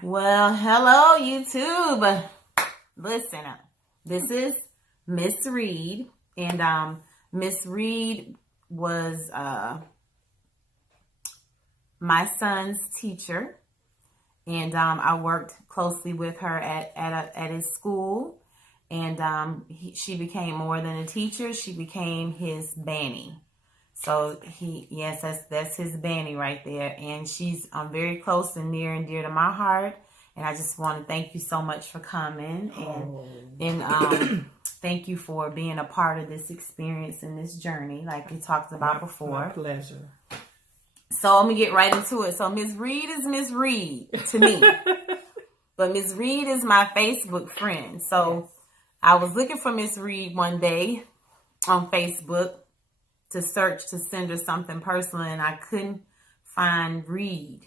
Well, hello, YouTube. Listen up. This is Miss Reed, and Miss Reed was my son's teacher, and I worked closely with her at his school, and she became more than a teacher. She became his Banny. So yes, that's his Banny right there, and she's very close and near and dear to my heart. And I just want to thank you so much for coming, and thank you for being a part of this experience and this journey, like we talked about before. My pleasure. So I'm gonna get right into it. So Miss Reed is Miss Reed to me, but Miss Reed is my Facebook friend. So I was looking for Miss Reed one day on Facebook to search to send her something personal, and I couldn't find Reed.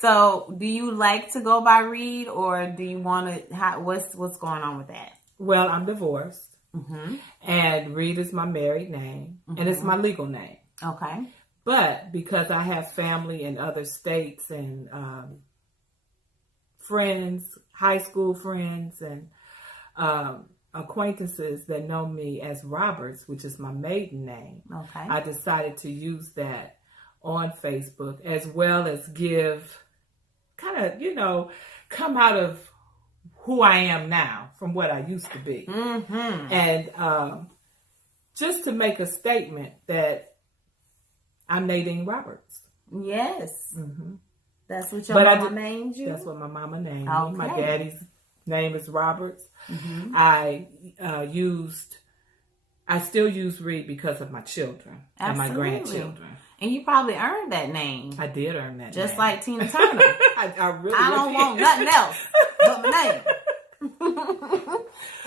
So do you like to go by Reed, or do you want to, what's going on with that? Well, I'm divorced, and Reed is my married name, and it's my legal name. Okay. But because I have family in other states and friends, high school friends, and acquaintances that know me as Roberts, which is my maiden name, I decided to use that on Facebook, as well as give kind of, come out of who I am now from what I used to be. And just to make a statement that I'm Nadine Roberts. Yes. That's what your mama named you? That's what my mama named me. My daddy's name is Roberts. I still use Reed because of my children and my grandchildren. And you probably earned that name. I did earn that Just name. like Tina Turner. I really don't want nothing else but my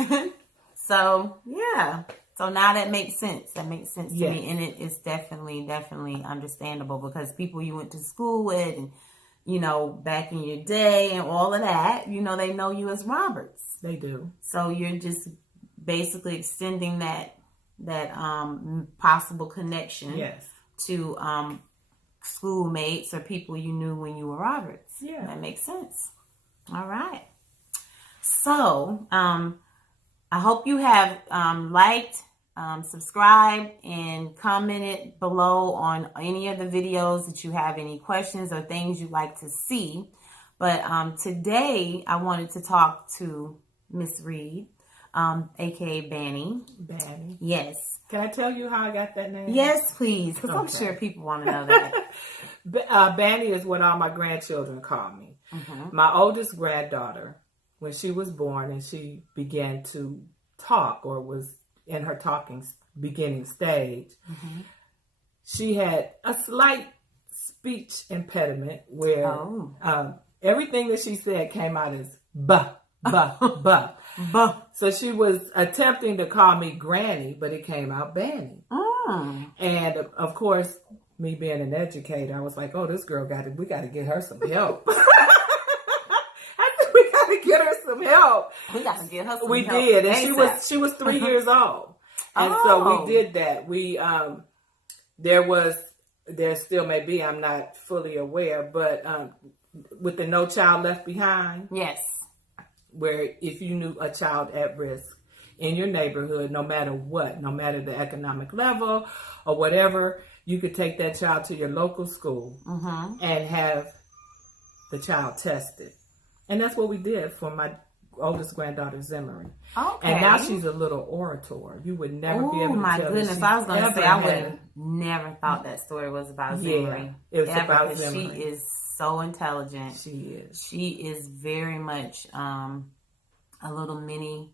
name. So, yeah. So now that makes sense. That makes sense to me. And it is definitely understandable, because people you went to school with and, back in your day and all of that, they know you as Roberts. They do. So you're just basically extending that possible connection to schoolmates or people you knew when you were Roberts. Yeah. That makes sense. All right. So I hope you have liked, subscribed, and commented below on any of the videos that you have any questions or things you'd like to see. But today I wanted to talk to Miss Reed, aka Banny. Banny. Yes. Can I tell you how I got that name? Yes, please, because I'm sure people want to know that. Banny is what all my grandchildren call me. My oldest granddaughter, when she was born and she began to talk, or was in her talking beginning stage, she had a slight speech impediment where everything that she said came out as "buh, buh, buh, buh." So she was attempting to call me Granny, but it came out Banny. And of course, me being an educator, I was like, "Oh, this girl we got to get her some help." We got to get her some help. We got to get her some help. We did, and she was 3 years old, and so we did that. We there still may be, I'm not fully aware, but with the No Child Left Behind, where if you knew a child at risk in your neighborhood, no matter what, no matter the economic level or whatever, you could take that child to your local school and have the child tested. And that's what we did for my oldest granddaughter, Zimmery. And now she's a little orator. You would never be able to tell. Oh, my goodness. I was going to say, I would have never thought that story was about Zimmery. It was about Zimmery. She is so intelligent. She is. She is very much a little mini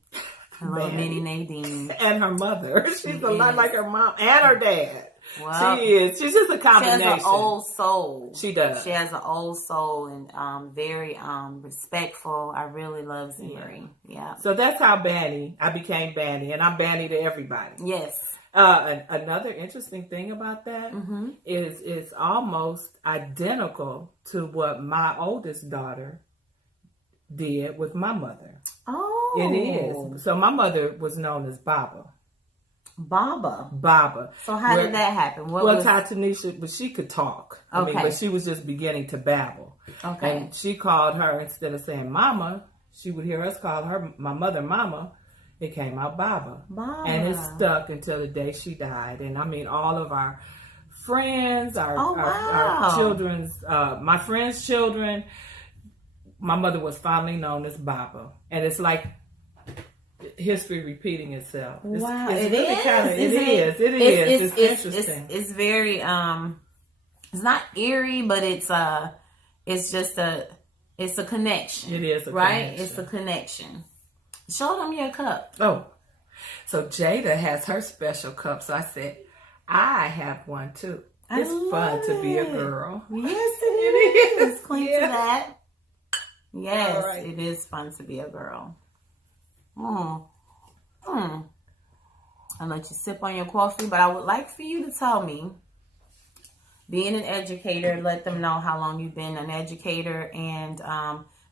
Nadine. And her mother. She's a lot like her mom and her dad. Well, she is. She's just a combination. She has an old soul. She does. She has an old soul, and very respectful. I really love Zimmery. Yeah. So that's how I became Banny, and I'm Banny to everybody. Yes. Another interesting thing about that is it's almost identical to what my oldest daughter did with my mother. Oh. It is. So my mother was known as Baba. Baba. Baba. So how did that happen? Tanisha, but she could talk. Okay. But she was just beginning to babble. Okay. And she called her, instead of saying Mama, she would hear us call her, my mother, Mama. It came out Baba. Baba. And it stuck until the day she died. And I mean, all of our friends, our children's, my friends' children, my mother was fondly known as Baba. And it's like history repeating itself. Wow. It is. It's interesting. It's very, it's not eerie, but it's just it's a connection. It is a right? connection. It's a connection. Show them your cup. Oh, so Jada has her special cup. So I said, I have one too. It's fun to be a girl. Yes, it is. Cling to that. Yes, right. It is fun to be a girl. I'll let you sip on your coffee, but I would like for you to tell me, being an educator, let them know how long you've been an educator, and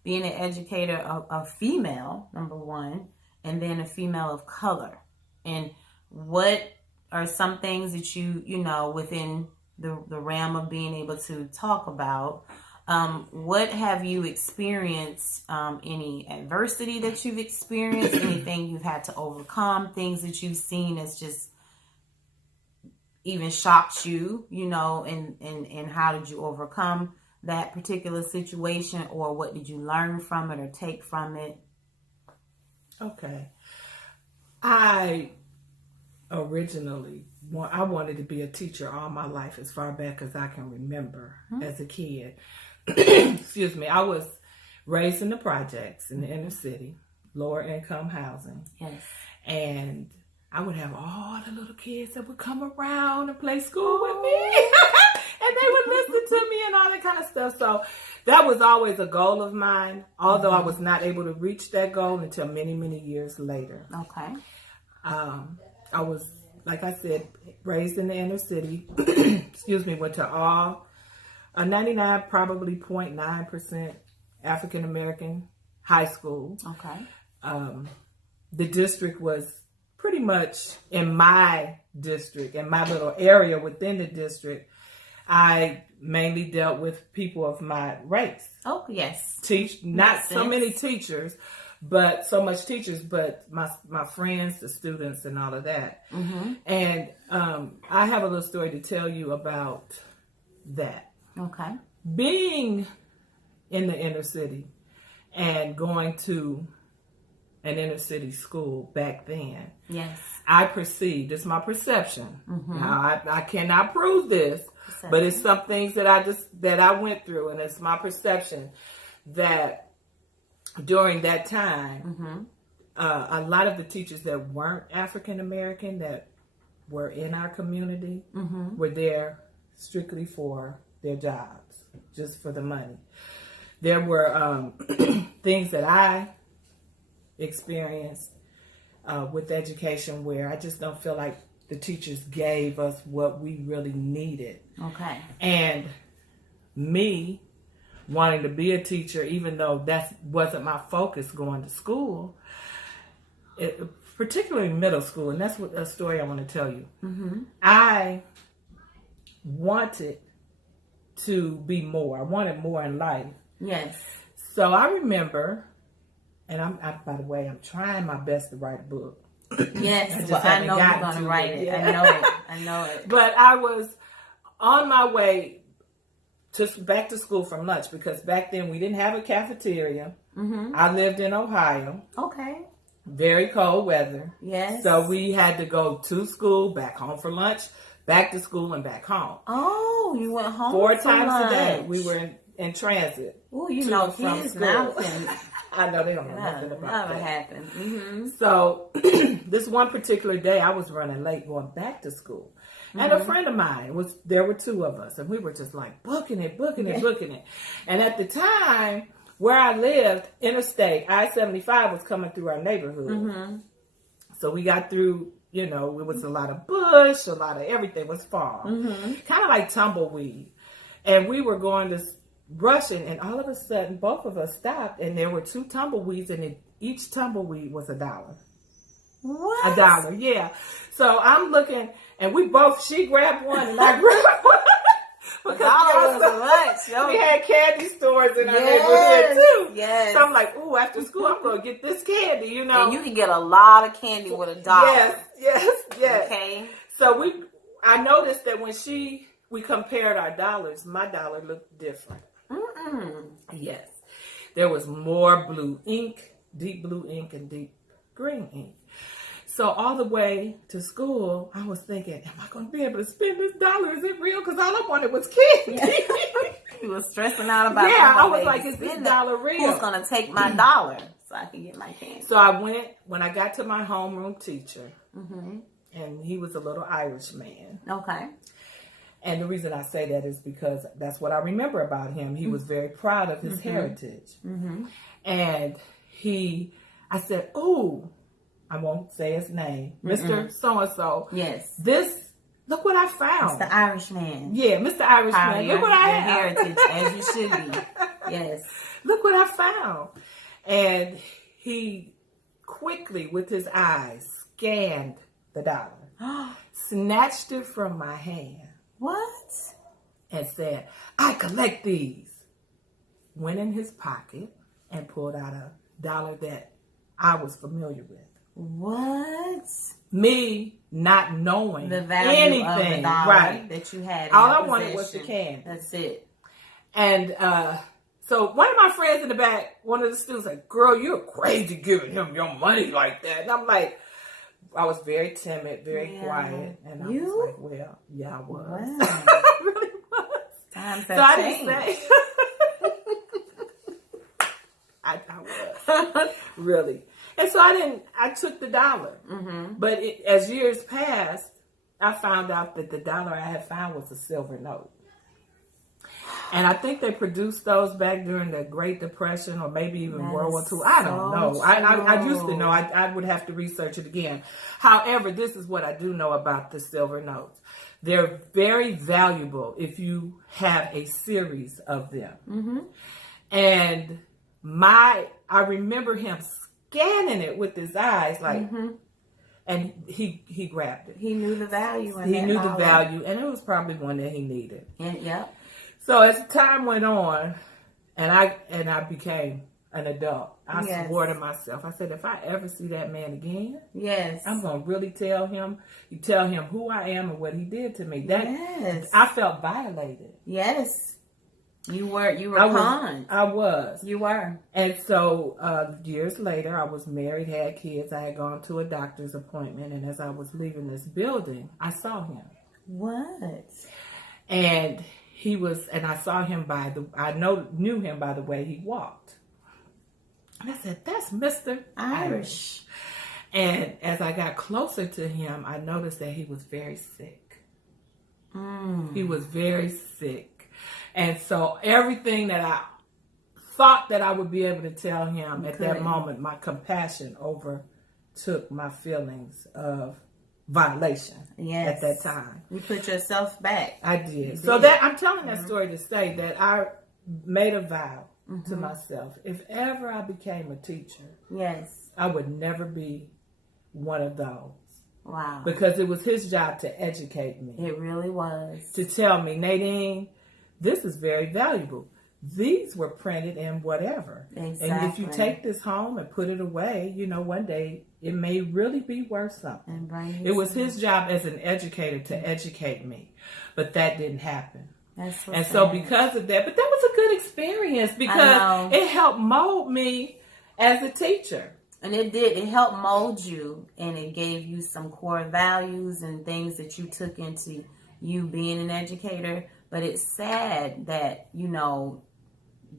being an educator a female, number one, and then a female of color. And what are some things that you know, within the realm of being able to talk about, what have you experienced, any adversity that you've experienced, anything you've had to overcome, things that you've seen as just even shocked you, you know, and how did you overcome that particular situation, or what did you learn from it or take from it? Okay. I originally, I wanted to be a teacher all my life, as far back as I can remember as a kid. Excuse me. I was raised in the projects in the inner city, lower income housing. Yes. And I would have all the little kids that would come around and play school with me. And they would listen to me and all that kind of stuff. So that was always a goal of mine, although I was not able to reach that goal until many, many years later. Okay. I was, like I said, raised in the inner city. Excuse me, went to all 99, probably 0.9% African American high school. Okay. The district was pretty much in my district, in my little area within the district. I mainly dealt with people of my race. Oh, yes. Not so many teachers, but so much teachers, but my friends, the students, and all of that. Mm-hmm. And I have a little story to tell you about that. Okay. Being in the inner city and going to an inner city school back then. Yes. I perceived, it's my perception. Mm-hmm. Now, I cannot prove this, but it's some things that I went through, and it's my perception that during that time, a lot of the teachers that weren't African American, that were in our community, were there strictly for their jobs, just for the money. There were things that I experienced with education where I just don't feel like the teachers gave us what we really needed. Okay. And me wanting to be a teacher, even though that wasn't my focus going to school, particularly middle school, and that's a story I want to tell you. Mm-hmm. I wanted to be more. I wanted more in life. Yes. So I remember, and by the way, I'm trying my best to write a book. Yes, I know you're going to write it. Yeah. I know it. But I was on my way back to school from lunch, because back then we didn't have a cafeteria. Mm-hmm. I lived in Ohio. Okay. Very cold weather. Yes. So we had to go to school, back home for lunch, back to school, and back home. Oh, you went home 4 times lunch. A day. We were in transit. Oh, you know, from kids school. Now I know they don't know nothing about that. Happened. Mm-hmm. So this one particular day, I was running late going back to school. And a friend of mine, there were 2 of us, and we were just like booking it. And at the time where I lived, interstate, I-75 was coming through our neighborhood. Mm-hmm. So we got through, it was a lot of bush, a lot of everything was fall. Mm-hmm. Kind of like tumbleweed. And we were going to rushing, and all of a sudden, both of us stopped, and there were 2 tumbleweeds, and each tumbleweed was $1. What? $1, yeah. So I'm looking, and she grabbed one and I grabbed one. Because $1 was lunch. We had candy stores in our neighborhood too. Yes. So I'm like, ooh, after school I'm gonna get this candy, you know. And you can get a lot of candy with $1. Yes. Okay. So I noticed that when we compared our dollars, my dollar looked different. Yes. There was more blue ink, deep blue ink, and deep green ink. So all the way to school, I was thinking, am I going to be able to spend this $1? Is it real? Because all I wanted was candy. You were stressing out about I was like, is this $1 real? Who's going to take my $1 so I can get my candy? So I went, when I got to my homeroom teacher, and he was a little Irish man. Okay. And the reason I say that is because that's what I remember about him. He was very proud of his heritage. And I said, ooh, I won't say his name, Mr. So-and-so. Yes. Look what I found. Mr. Irishman. Yeah, Mr. Irishman. Look what I have. Heritage, as you should be. Yes. Look what I found. And he quickly, with his eyes, scanned the $1, snatched it from my hand. What? And said, I collect these. Went in his pocket and pulled out $1 that I was familiar with. What? Me not knowing the value anything, of the $1 that you had. All I wanted was the candy. That's it. And so one of my friends in the back, one of the students said, girl, you're crazy giving him your money like that. And I'm like, I was very timid, very quiet. And I was like, well, yeah, I was. Wow. I really was. Times so have I changed. didn't say. I was. Really. And so I took the $1. But as years passed, I found out that the $1 I had found was a silver note. And I think they produced those back during the Great Depression or maybe even World War II. I don't know. I used to know. I would have to research it again. However, this is what I do know about the silver notes. They're very valuable if you have a series of them. And I remember him scanning it with his eyes like, and he grabbed it. He knew the value. He knew the value, and it was probably one that he needed. Yep. So as time went on, and I became an adult, I swore to myself. I said, if I ever see that man again, I'm gonna really tell him who I am and what he did to me. I felt violated. Yes. You were conned. I was. You were. And so years later, I was married, had kids. I had gone to a doctor's appointment, and as I was leaving this building, I saw him. What? And I saw him knew him by the way he walked. And I said, that's Mr. Irish. And as I got closer to him, I noticed that he was very sick. He was very sick. And so everything that I thought that I would be able to tell him at that moment, my compassion overtook my feelings of violation at that time. You put yourself back. I did. So that I'm telling that story to say that I made a vow to myself. If ever I became a teacher, I would never be one of those. Wow. Because it was his job to educate me. It really was. To tell me, Nadine, this is very valuable. These were printed in whatever. Exactly. And if you take this home and put it away, one day it may really be worth something. It was his job as an educator to educate me. But that didn't happen. So because of that, but that was a good experience because it helped mold me as a teacher. And it did. It helped mold you, and it gave you some core values and things that you took into you being an educator. But it's sad that,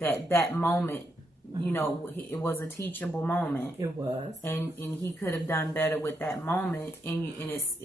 that moment, it was a teachable moment. It was. And he could have done better with that moment. And it's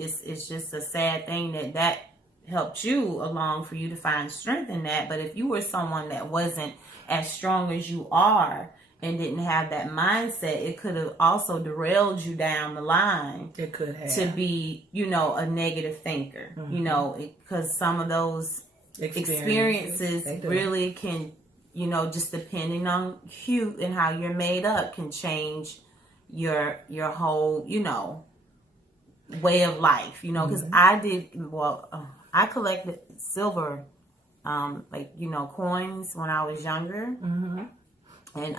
just a sad thing that helped you along for you to find strength in that. But if you were someone that wasn't as strong as you are and didn't have that mindset, it could have also derailed you down the line. It could have. To be, a negative thinker, because some of those experiences really can, just depending on you and how you're made up, can change your whole, way of life, you know, because I did, I collected silver, like, you know, coins when I was younger. And